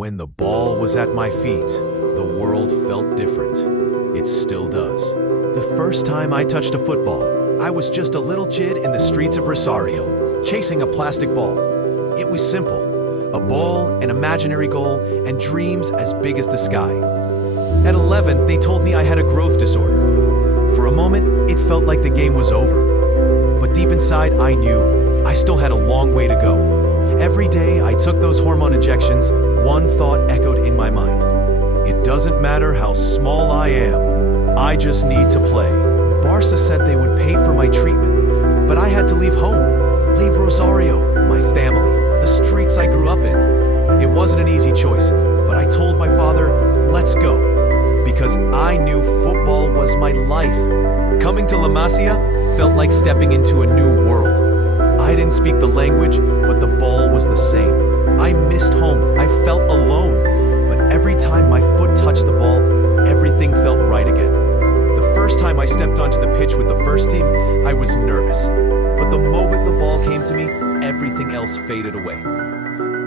When the ball was at my feet, the world felt different. It still does. The first time I touched a football, I was just a little kid in the streets of Rosario, chasing a plastic ball. It was simple. A ball, an imaginary goal, and dreams as big as the sky. At 11, they told me I had a growth disorder. For a moment, it felt like the game was over. But deep inside, I knew I still had a long way to go. Every day I took those hormone injections, one thought echoed in my mind. It doesn't matter how small I am, I just need to play. Barca said they would pay for my treatment, but I had to leave home, leave Rosario, my family, the streets I grew up in. It wasn't an easy choice, but I told my father, let's go, because I knew football was my life. Coming to La Masia felt like stepping into a new world. I didn't speak the language, but the ball was the same. I missed home. I felt alone. But every time my foot touched the ball, everything felt right again. The first time I stepped onto the pitch with the first team, I was nervous. But the moment the ball came to me, everything else faded away.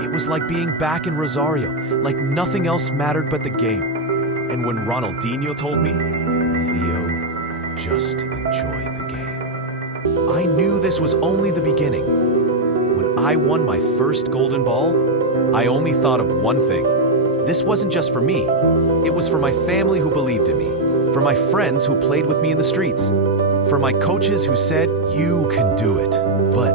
It was like being back in Rosario, like nothing else mattered but the game. And when Ronaldinho told me, Leo, just enjoy the game, I knew this was only the beginning. When I won my first golden ball, I only thought of one thing. This wasn't just for me. It was for my family who believed in me, for my friends who played with me in the streets, for my coaches who said, you can do it. But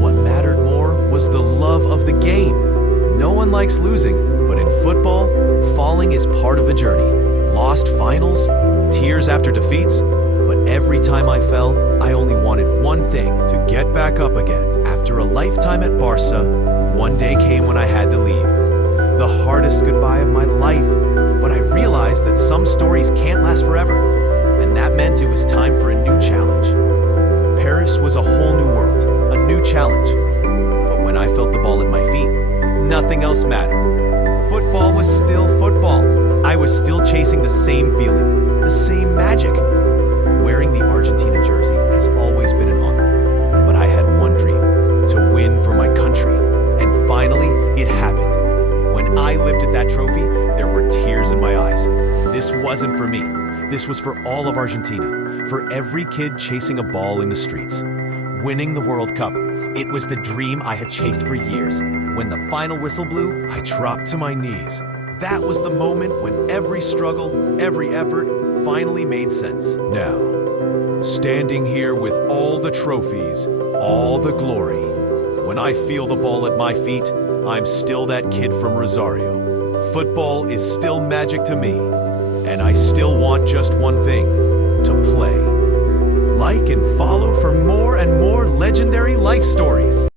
what mattered more was the love of the game. No one likes losing, but in football, falling is part of the journey. Lost finals, tears after defeats, but every time I fell, I only wanted one thing, to get back up again. After a lifetime at Barca, one day came when I had to leave. The hardest goodbye of my life, but I realized that some stories can't last forever, and that meant it was time for a new challenge. Paris was a whole new world, a new challenge. But when I felt the ball at my feet, nothing else mattered. Football was still football. I was still chasing the same feeling, the same magic. Wearing the Argentina jersey has always been an honor, but I had one dream, to win for my country. And finally, it happened. When I lifted that trophy, there were tears in my eyes. This wasn't for me. This was for all of Argentina, for every kid chasing a ball in the streets. Winning the World Cup, it was the dream I had chased for years. When the final whistle blew, I dropped to my knees. That was the moment when every struggle, every effort, finally made sense. Now, standing here with all the trophies, all the glory, when I feel the ball at my feet, I'm still that kid from Rosario. Football is still magic to me, and I still want just one thing, to play. Like and follow for more and more legendary life stories.